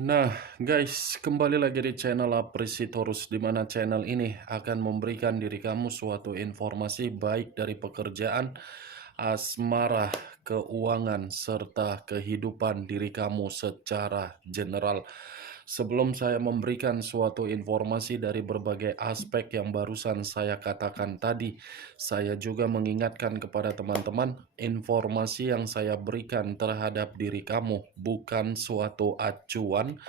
Nah, guys, kembali lagi di channel Apresitorus, di mana channel ini akan memberikan diri kamu suatu informasi baik dari pekerjaan, asmara, keuangan, serta kehidupan diri kamu secara general. Sebelum saya memberikan suatu informasi dari berbagai aspek yang barusan saya katakan tadi, saya juga mengingatkan kepada teman-teman, informasi yang saya berikan terhadap diri kamu bukan suatu acuan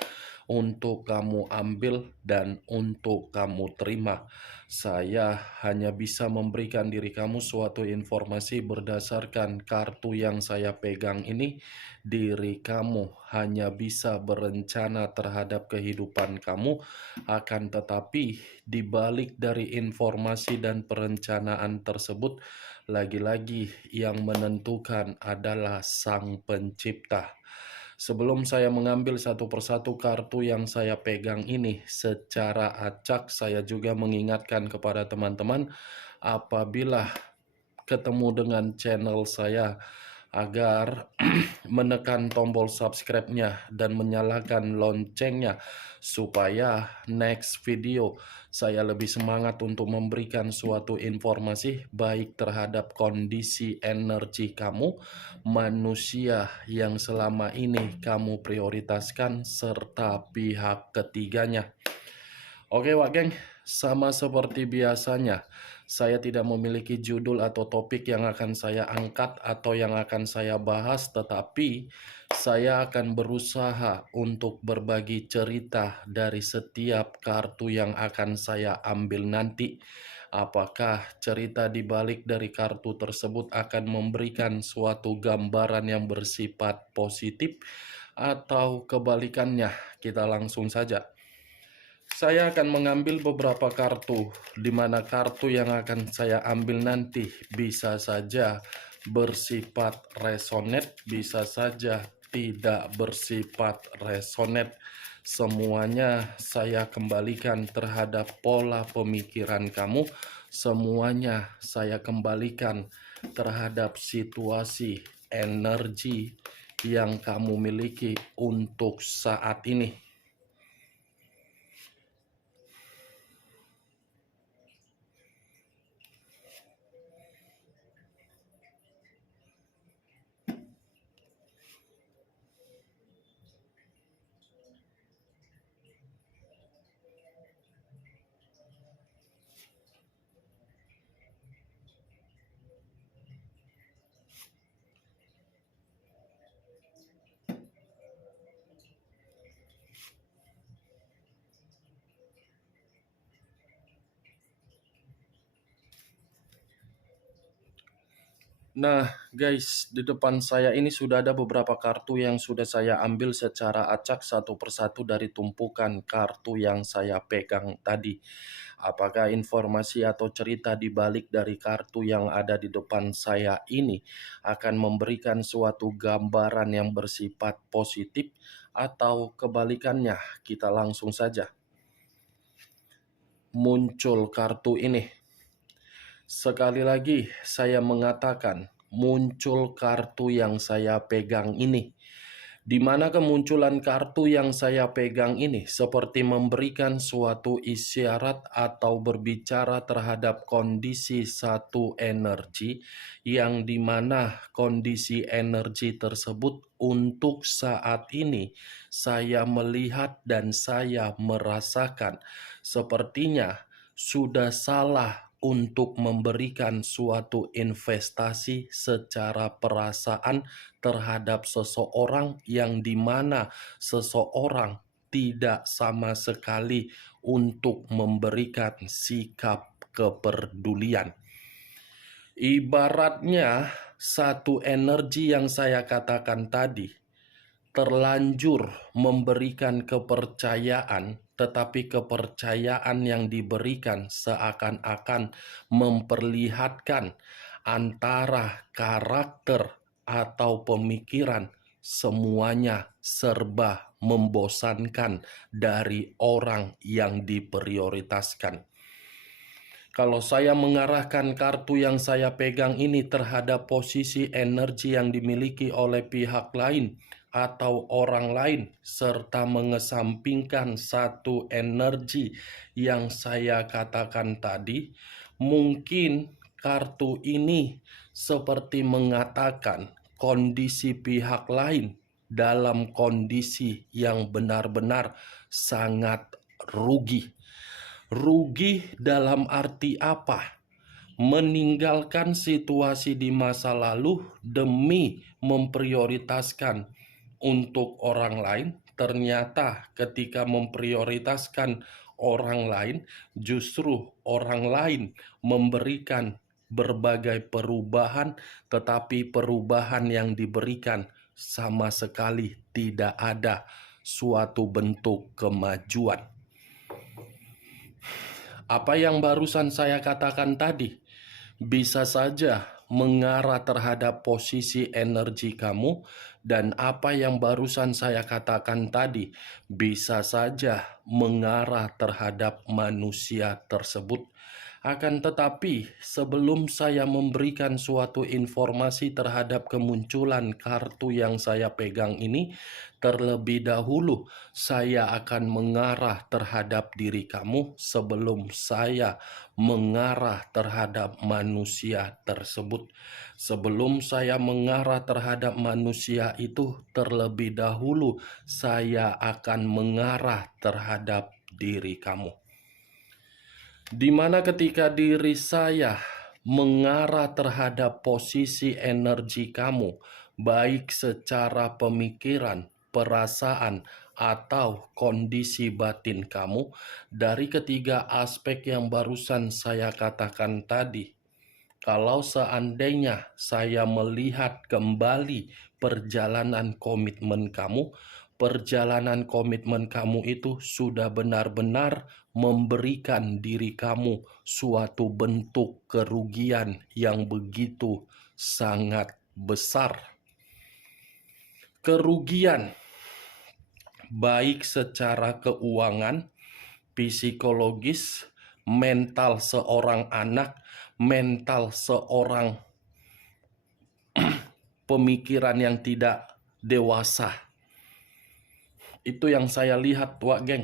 untuk kamu ambil dan untuk kamu terima. Saya hanya bisa memberikan diri kamu suatu informasi berdasarkan kartu yang saya pegang ini. Diri kamu hanya bisa berencana terhadap kehidupan kamu, akan tetapi di balik dari informasi dan perencanaan tersebut, lagi-lagi yang menentukan adalah Sang Pencipta. Sebelum saya mengambil satu persatu kartu yang saya pegang ini secara acak, saya juga mengingatkan kepada teman-teman apabila ketemu dengan channel saya agar menekan tombol subscribe-nya dan menyalakan loncengnya supaya next video saya lebih semangat untuk memberikan suatu informasi baik terhadap kondisi energi kamu, manusia yang selama ini kamu prioritaskan, serta pihak ketiganya. Oke Wak Geng, sama seperti biasanya, saya tidak memiliki judul atau topik yang akan saya angkat atau yang akan saya bahas, tetapi saya akan berusaha untuk berbagi cerita dari setiap kartu yang akan saya ambil nanti. Apakah cerita di balik dari kartu tersebut akan memberikan suatu gambaran yang bersifat positif atau kebalikannya? Kita langsung saja. Saya akan mengambil beberapa kartu, di mana kartu yang akan saya ambil nanti bisa saja bersifat resonate, bisa saja tidak bersifat resonate. Semuanya saya kembalikan terhadap pola pemikiran kamu, semuanya saya kembalikan terhadap situasi energi yang kamu miliki untuk saat ini. Nah, guys, di depan saya ini sudah ada beberapa kartu yang sudah saya ambil secara acak satu persatu dari tumpukan kartu yang saya pegang tadi. Apakah informasi atau cerita di balik dari kartu yang ada di depan saya ini akan memberikan suatu gambaran yang bersifat positif atau kebalikannya? Kita langsung saja. Muncul kartu ini. Sekali lagi saya mengatakan, muncul kartu yang saya pegang ini. Di mana kemunculan kartu yang saya pegang ini seperti memberikan suatu isyarat atau berbicara terhadap kondisi satu energi, yang dimana kondisi energi tersebut untuk saat ini saya melihat dan saya merasakan sepertinya sudah salah untuk memberikan suatu investasi secara perasaan terhadap seseorang yang dimana seseorang tidak sama sekali untuk memberikan sikap kepedulian. Ibaratnya satu energi yang saya katakan tadi terlanjur memberikan kepercayaan, tetapi kepercayaan yang diberikan seakan-akan memperlihatkan antara karakter atau pemikiran semuanya serba membosankan dari orang yang diprioritaskan. Kalau saya mengarahkan kartu yang saya pegang ini terhadap posisi energi yang dimiliki oleh pihak lain, atau orang lain, serta mengesampingkan satu energi yang saya katakan tadi, mungkin kartu ini seperti mengatakan kondisi pihak lain dalam kondisi yang benar-benar sangat rugi. Rugi dalam arti apa? Meninggalkan situasi di masa lalu demi memprioritaskan untuk orang lain. Ternyata ketika memprioritaskan orang lain, justru orang lain memberikan berbagai perubahan, tetapi perubahan yang diberikan sama sekali tidak ada suatu bentuk kemajuan. Apa yang barusan saya katakan tadi bisa saja mengarah terhadap posisi energi kamu, dan apa yang barusan saya katakan tadi bisa saja mengarah terhadap manusia tersebut. Akan tetapi, sebelum saya memberikan suatu informasi terhadap kemunculan kartu yang saya pegang ini, terlebih dahulu saya akan mengarah terhadap diri kamu sebelum saya mengarah terhadap manusia tersebut. Sebelum saya mengarah terhadap manusia itu, terlebih dahulu saya akan mengarah terhadap diri kamu. Di mana ketika diri saya mengarah terhadap posisi energi kamu, baik secara pemikiran, perasaan, atau kondisi batin kamu, dari ketiga aspek yang barusan saya katakan tadi, kalau seandainya saya melihat kembali perjalanan komitmen kamu itu sudah benar-benar memberikan diri kamu suatu bentuk kerugian yang begitu sangat besar. Kerugian baik secara keuangan, psikologis, mental seorang anak, mental seorang pemikiran yang tidak dewasa. Itu yang saya lihat, Wak Geng.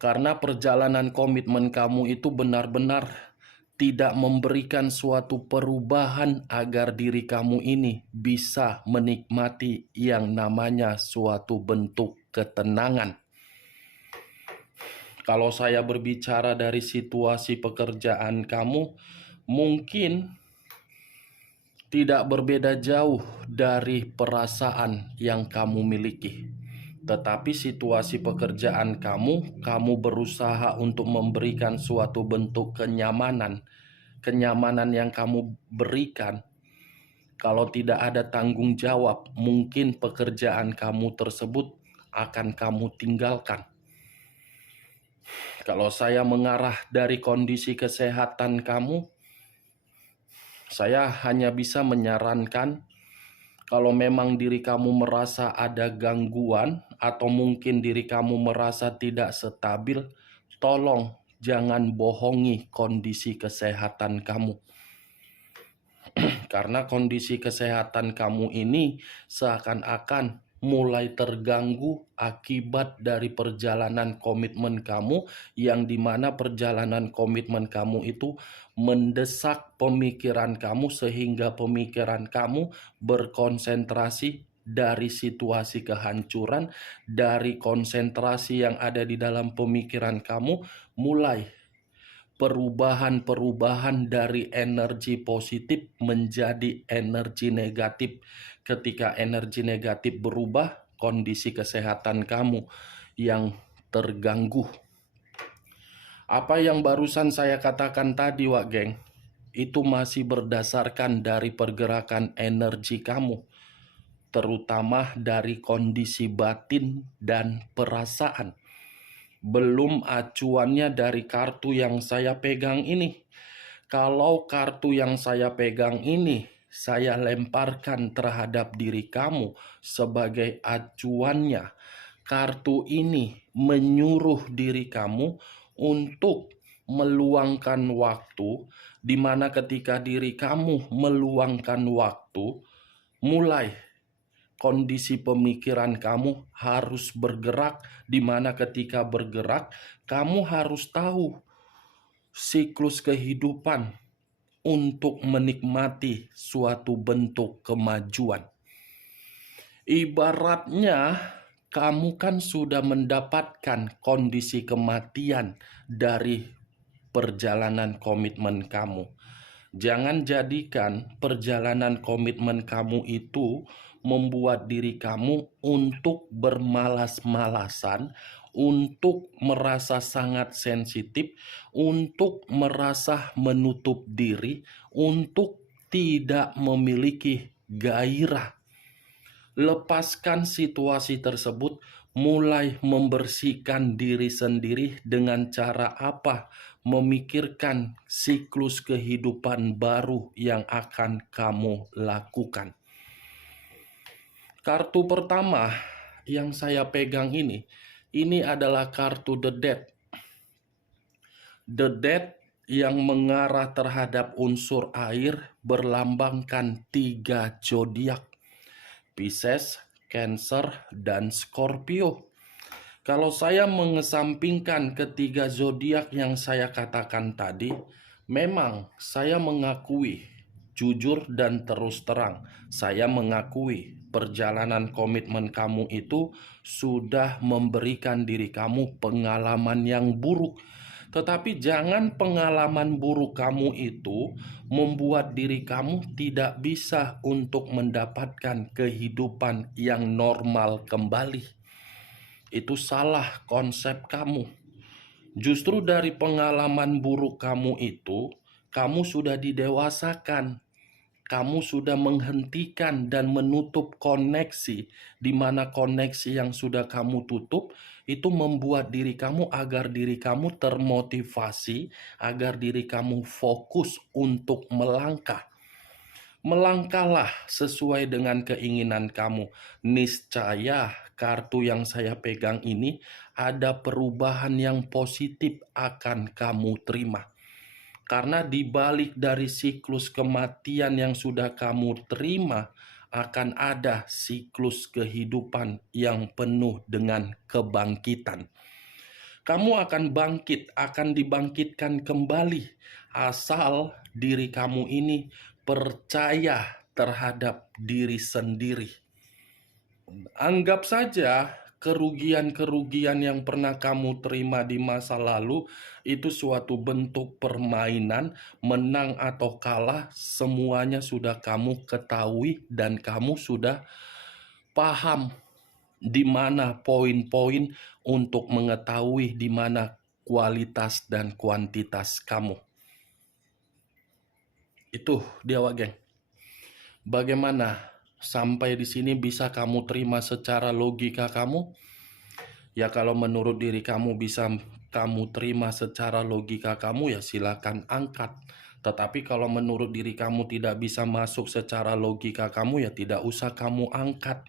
Karena perjalanan komitmen kamu itu benar-benar tidak memberikan suatu perubahan agar diri kamu ini bisa menikmati yang namanya suatu bentuk ketenangan. Kalau saya berbicara dari situasi pekerjaan kamu, mungkin tidak berbeda jauh dari perasaan yang kamu miliki. Tetapi situasi pekerjaan kamu berusaha untuk memberikan suatu bentuk kenyamanan yang kamu berikan. Kalau tidak ada tanggung jawab, mungkin pekerjaan kamu tersebut akan kamu tinggalkan. Kalau saya mengarah dari kondisi kesehatan kamu, saya hanya bisa menyarankan kalau memang diri kamu merasa ada gangguan atau mungkin diri kamu merasa tidak stabil, tolong jangan bohongi kondisi kesehatan kamu. Karena kondisi kesehatan kamu ini seakan-akan mulai terganggu akibat dari perjalanan komitmen kamu, yang dimana perjalanan komitmen kamu itu mendesak pemikiran kamu sehingga pemikiran kamu berkonsentrasi dari situasi kehancuran, dari konsentrasi yang ada di dalam pemikiran kamu, mulai perubahan-perubahan dari energi positif menjadi energi negatif. Ketika energi negatif berubah, kondisi kesehatan kamu yang terganggu. Apa yang barusan saya katakan tadi, Wak Geng, itu masih berdasarkan dari pergerakan energi kamu, terutama dari kondisi batin dan perasaan. Belum acuannya dari kartu yang saya pegang ini. Kalau kartu yang saya pegang ini saya lemparkan terhadap diri kamu sebagai acuannya, kartu ini menyuruh diri kamu untuk meluangkan waktu, di mana ketika diri kamu meluangkan waktu, mulai kondisi pemikiran kamu harus bergerak, di mana ketika bergerak, kamu harus tahu siklus kehidupan untuk menikmati suatu bentuk kemajuan. Ibaratnya, kamu kan sudah mendapatkan kondisi kematian dari perjalanan komitmen kamu. Jangan jadikan perjalanan komitmen kamu itu membuat diri kamu untuk bermalas-malasan, untuk merasa sangat sensitif, untuk merasa menutup diri, untuk tidak memiliki gairah. Lepaskan situasi tersebut, mulai membersihkan diri sendiri dengan cara apa? Memikirkan siklus kehidupan baru yang akan kamu lakukan. Kartu pertama yang saya pegang ini adalah kartu The Death. The Death yang mengarah terhadap unsur air berlambangkan 3 zodiak: Pisces, Cancer, dan Scorpio. Kalau saya mengesampingkan ketiga zodiak yang saya katakan tadi, memang saya mengakui, jujur dan terus terang, saya mengakui perjalanan komitmen kamu itu sudah memberikan diri kamu pengalaman yang buruk. Tetapi jangan pengalaman buruk kamu itu membuat diri kamu tidak bisa untuk mendapatkan kehidupan yang normal kembali. Itu salah konsep kamu. Justru dari pengalaman buruk kamu itu, kamu sudah didewasakan. Kamu sudah menghentikan dan menutup koneksi, di mana koneksi yang sudah kamu tutup itu membuat diri kamu agar diri kamu termotivasi, agar diri kamu fokus untuk melangkah. Melangkahlah sesuai dengan keinginan kamu. Niscaya kartu yang saya pegang ini ada perubahan yang positif akan kamu terima. Karena di balik dari siklus kematian yang sudah kamu terima, akan ada siklus kehidupan yang penuh dengan kebangkitan. Kamu akan bangkit, akan dibangkitkan kembali, asal diri kamu ini percaya terhadap diri sendiri. Anggap saja kerugian-kerugian yang pernah kamu terima di masa lalu itu suatu bentuk permainan, menang atau kalah, semuanya sudah kamu ketahui dan kamu sudah paham di mana poin-poin untuk mengetahui di mana kualitas dan kuantitas kamu. Itu dia, Wak Geng. Bagaimana? Sampai di sini bisa kamu terima secara logika kamu? Ya kalau menurut diri kamu bisa kamu terima secara logika kamu, ya silakan angkat. Tetapi kalau menurut diri kamu tidak bisa masuk secara logika kamu, ya tidak usah kamu angkat.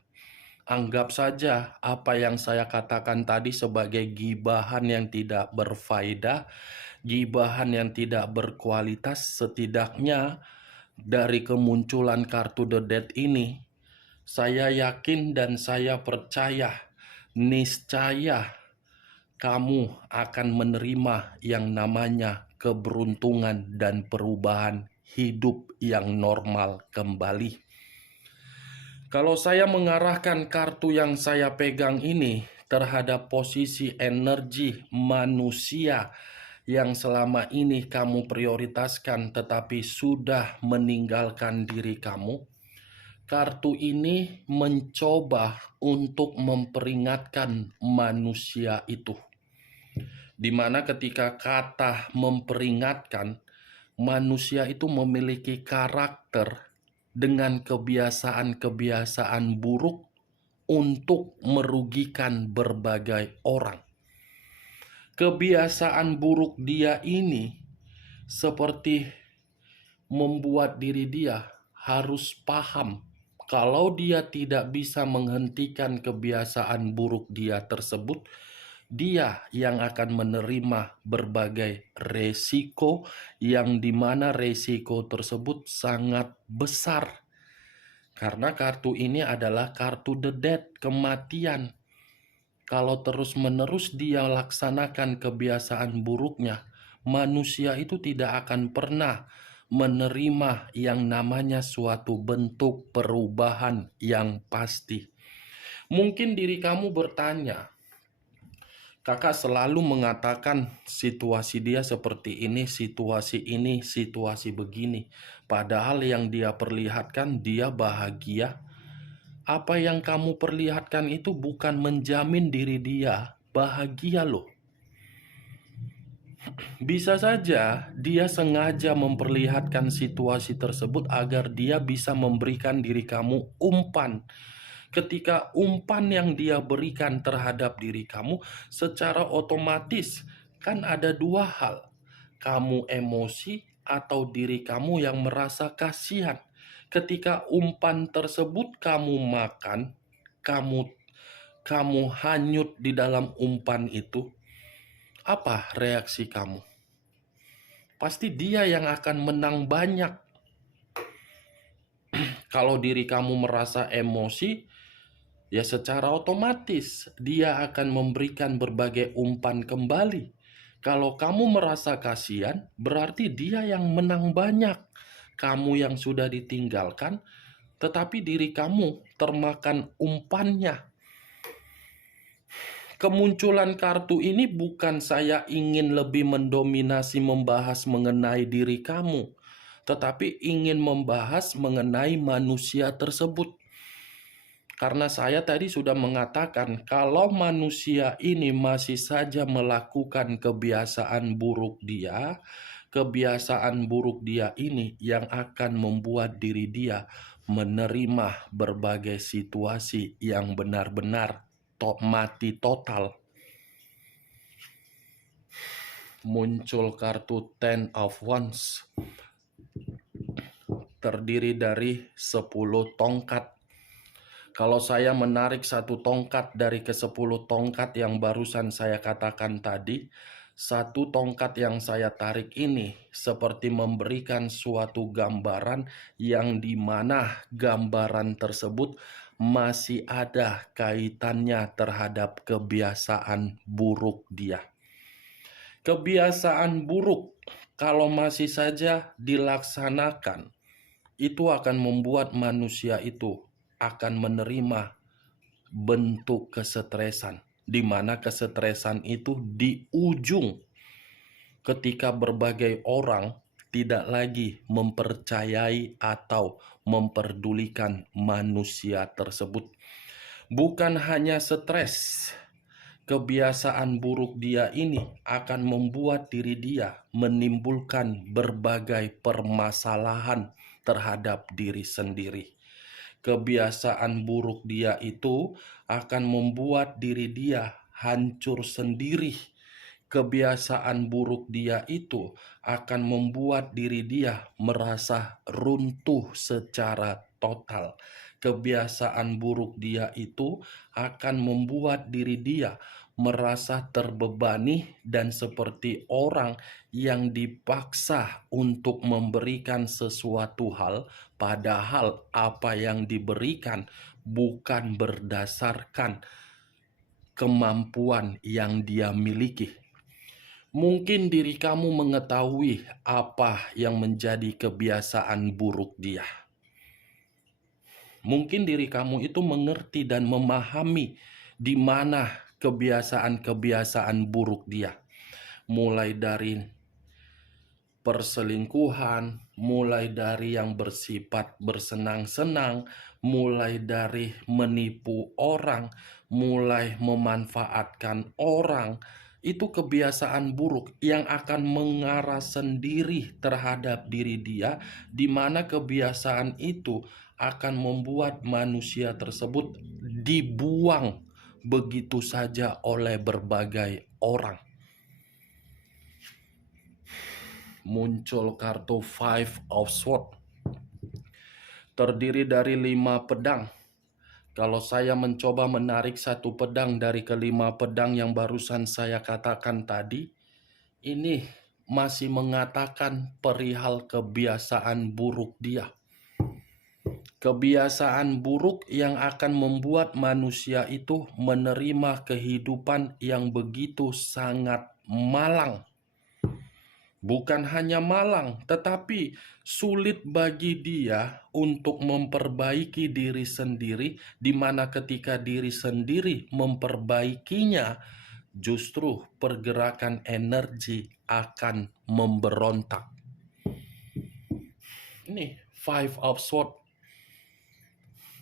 Anggap saja apa yang saya katakan tadi sebagai gibahan yang tidak berfaedah, gibahan yang tidak berkualitas. Setidaknya dari kemunculan kartu The Death ini, saya yakin dan saya percaya, niscaya kamu akan menerima yang namanya keberuntungan dan perubahan hidup yang normal kembali. Kalau saya mengarahkan kartu yang saya pegang ini terhadap posisi energi manusia yang selama ini kamu prioritaskan tetapi sudah meninggalkan diri kamu, kartu ini mencoba untuk memperingatkan manusia itu. Dimana ketika kata memperingatkan, manusia itu memiliki karakter dengan kebiasaan-kebiasaan buruk untuk merugikan berbagai orang. Kebiasaan buruk dia ini seperti membuat diri dia harus paham kalau dia tidak bisa menghentikan kebiasaan buruk dia tersebut, dia yang akan menerima berbagai resiko yang dimana resiko tersebut sangat besar. Karena kartu ini adalah kartu the death, kematian. Kalau terus-menerus dia laksanakan kebiasaan buruknya, manusia itu tidak akan pernah menerima yang namanya suatu bentuk perubahan yang pasti. Mungkin diri kamu bertanya, kakak selalu mengatakan situasi dia seperti ini, situasi begini. Padahal yang dia perlihatkan dia bahagia. Apa yang kamu perlihatkan itu bukan menjamin diri dia bahagia loh. Bisa saja dia sengaja memperlihatkan situasi tersebut agar dia bisa memberikan diri kamu umpan. Ketika umpan yang dia berikan terhadap diri kamu, secara otomatis kan ada dua hal. Kamu emosi atau diri kamu yang merasa kasihan. Ketika umpan tersebut kamu makan, kamu kamu hanyut di dalam umpan itu, apa reaksi kamu? Pasti dia yang akan menang banyak. Kalau diri kamu merasa emosi, ya secara otomatis dia akan memberikan berbagai umpan kembali. Kalau kamu merasa kasihan, berarti dia yang menang banyak. Kamu yang sudah ditinggalkan, tetapi diri kamu termakan umpannya. Kemunculan kartu ini bukan saya ingin lebih mendominasi membahas mengenai diri kamu, tetapi ingin membahas mengenai manusia tersebut. Karena saya tadi sudah mengatakan, kalau manusia ini masih saja melakukan kebiasaan buruk dia ini yang akan membuat diri dia menerima berbagai situasi yang benar-benar mati total. Muncul kartu Ten of Wands, terdiri dari 10 tongkat. Kalau saya menarik satu tongkat dari ke-10 tongkat yang barusan saya katakan tadi, satu tongkat yang saya tarik ini seperti memberikan suatu gambaran yang dimana gambaran tersebut masih ada kaitannya terhadap kebiasaan buruk dia. Kebiasaan buruk kalau masih saja dilaksanakan, itu akan membuat manusia itu akan menerima bentuk kesetresan, di mana kesetresan itu di ujung ketika berbagai orang tidak lagi mempercayai atau memperdulikan manusia tersebut. Bukan hanya stres, kebiasaan buruk dia ini akan membuat diri dia menimbulkan berbagai permasalahan terhadap diri sendiri. Kebiasaan buruk dia itu akan membuat diri dia hancur sendiri. Kebiasaan buruk dia itu akan membuat diri dia merasa runtuh secara total. Kebiasaan buruk dia itu akan membuat diri dia merasa terbebani dan seperti orang yang dipaksa untuk memberikan sesuatu hal, padahal apa yang diberikan bukan berdasarkan kemampuan yang dia miliki. Mungkin diri kamu mengetahui apa yang menjadi kebiasaan buruk dia. Mungkin diri kamu itu mengerti dan memahami di mana kebiasaan-kebiasaan buruk dia. Mulai dari perselingkuhan, mulai dari yang bersifat bersenang-senang, mulai dari menipu orang, mulai memanfaatkan orang. Itu kebiasaan buruk yang akan mengarah sendiri terhadap diri dia, di mana kebiasaan itu akan membuat manusia tersebut dibuang begitu saja oleh berbagai orang. Muncul kartu Five of Swords, terdiri dari 5 pedang. Kalau saya mencoba menarik satu pedang dari kelima pedang yang barusan saya katakan tadi, ini masih mengatakan perihal kebiasaan buruk dia. Kebiasaan buruk yang akan membuat manusia itu menerima kehidupan yang begitu sangat malang. Bukan hanya malang, tetapi sulit bagi dia untuk memperbaiki diri sendiri, di mana ketika diri sendiri memperbaikinya, justru pergerakan energi akan memberontak. Ini Five of Swords.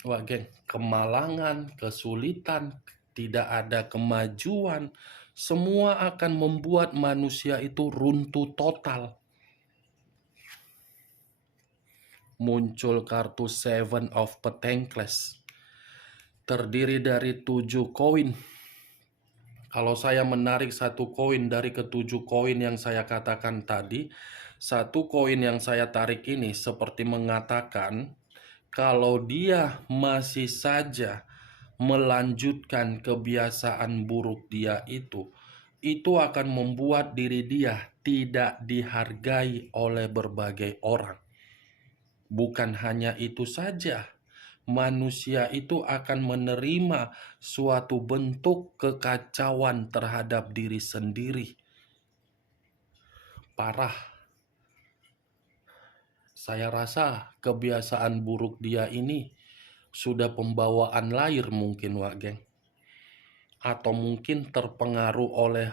Wah, geng, kemalangan, kesulitan, tidak ada kemajuan, semua akan membuat manusia itu runtuh total. Muncul kartu Seven of Pentacles, terdiri dari 7 koin. Kalau saya menarik satu koin dari ketujuh koin yang saya katakan tadi, satu koin yang saya tarik ini seperti mengatakan, kalau dia masih saja melanjutkan kebiasaan buruk dia itu akan membuat diri dia tidak dihargai oleh berbagai orang. Bukan hanya itu saja, manusia itu akan menerima suatu bentuk kekacauan terhadap diri sendiri. Parah. Saya rasa kebiasaan buruk dia ini sudah pembawaan lahir mungkin, Wak Geng. Atau mungkin terpengaruh oleh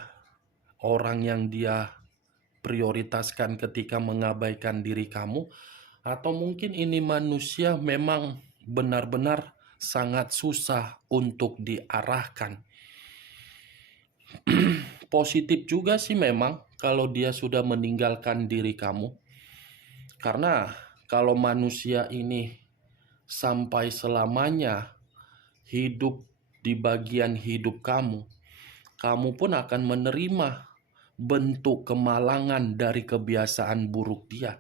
orang yang dia prioritaskan ketika mengabaikan diri kamu. Atau mungkin ini manusia memang benar-benar sangat susah untuk diarahkan. Positif juga sih memang kalau dia sudah meninggalkan diri kamu. Karena kalau manusia ini sampai selamanya hidup di bagian hidup kamu, kamu pun akan menerima bentuk kemalangan dari kebiasaan buruk dia.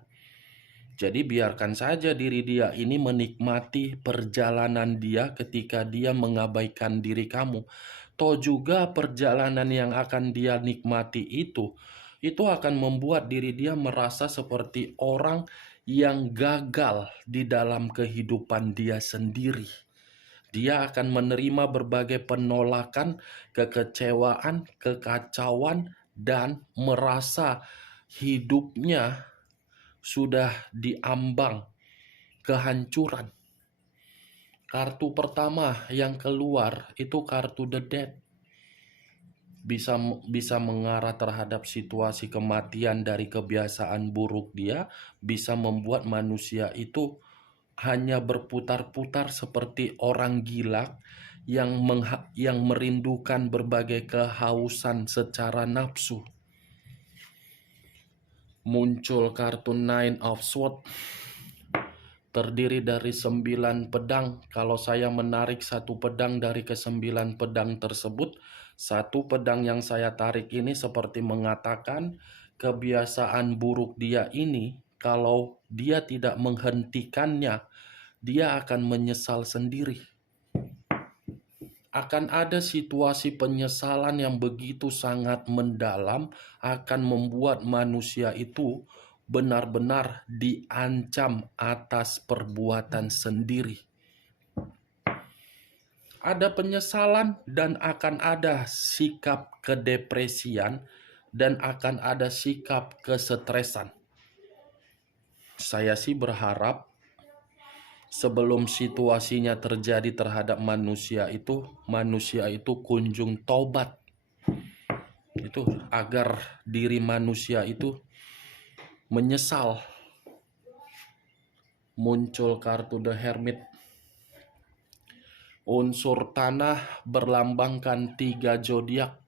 Jadi biarkan saja diri dia ini menikmati perjalanan dia ketika dia mengabaikan diri kamu. Toh juga perjalanan yang akan dia nikmati itu akan membuat diri dia merasa seperti orang yang gagal di dalam kehidupan dia sendiri. Dia akan menerima berbagai penolakan, kekecewaan, kekacauan, dan merasa hidupnya sudah diambang kehancuran. Kartu pertama yang keluar itu kartu The Death. Bisa mengarah terhadap situasi kematian dari kebiasaan buruk dia, bisa membuat manusia itu hanya berputar-putar seperti orang gila yang merindukan berbagai kehausan secara nafsu. Muncul kartu Nine of Swords, terdiri dari 9 pedang. Kalau saya menarik satu pedang dari ke-9 pedang tersebut, satu pedang yang saya tarik ini seperti mengatakan kebiasaan buruk dia ini, kalau dia tidak menghentikannya, dia akan menyesal sendiri. Akan ada situasi penyesalan yang begitu sangat mendalam, akan membuat manusia itu benar-benar diancam atas perbuatan sendiri. Ada penyesalan dan akan ada sikap kedepresian dan akan ada sikap kesetresan. Saya sih berharap sebelum situasinya terjadi terhadap manusia itu kunjung taubat. Itu agar diri manusia itu menyesal. Muncul kartu The Hermit. Unsur tanah berlambangkan 3 zodiak,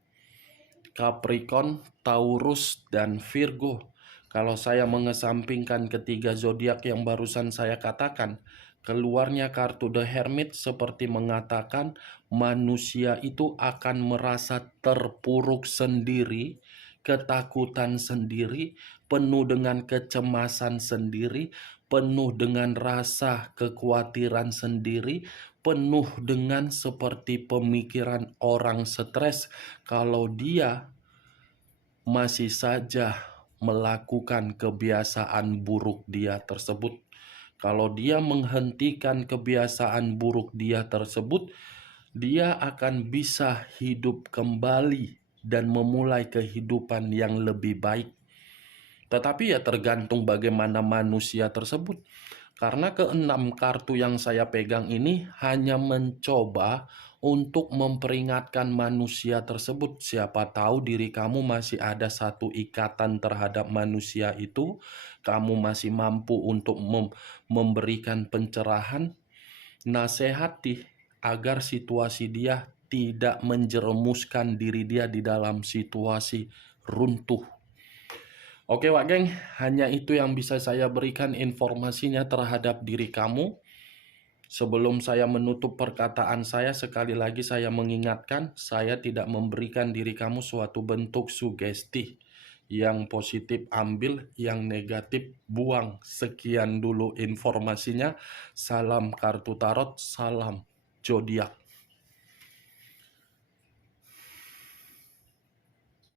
Capricorn, Taurus, dan Virgo. Kalau saya mengesampingkan ketiga zodiak yang barusan saya katakan, keluarnya kartu The Hermit seperti mengatakan manusia itu akan merasa terpuruk sendiri, ketakutan sendiri, penuh dengan kecemasan sendiri, penuh dengan rasa kekhawatiran sendiri, penuh dengan seperti pemikiran orang stres kalau dia masih saja melakukan kebiasaan buruk dia tersebut. Kalau dia menghentikan kebiasaan buruk dia tersebut, dia akan bisa hidup kembali dan memulai kehidupan yang lebih baik. Tetapi ya tergantung bagaimana manusia tersebut. Karena keenam kartu yang saya pegang ini hanya mencoba untuk memperingatkan manusia tersebut. Siapa tahu diri kamu masih ada satu ikatan terhadap manusia itu, kamu masih mampu untuk memberikan pencerahan, nasihati agar situasi dia tidak menjerumuskan diri dia di dalam situasi runtuh. Oke Wak Geng, hanya itu yang bisa saya berikan informasinya terhadap diri kamu. Sebelum saya menutup perkataan saya, sekali lagi saya mengingatkan, saya tidak memberikan diri kamu suatu bentuk sugesti. Yang positif ambil, yang negatif buang. Sekian dulu informasinya. Salam kartu tarot, salam zodiak.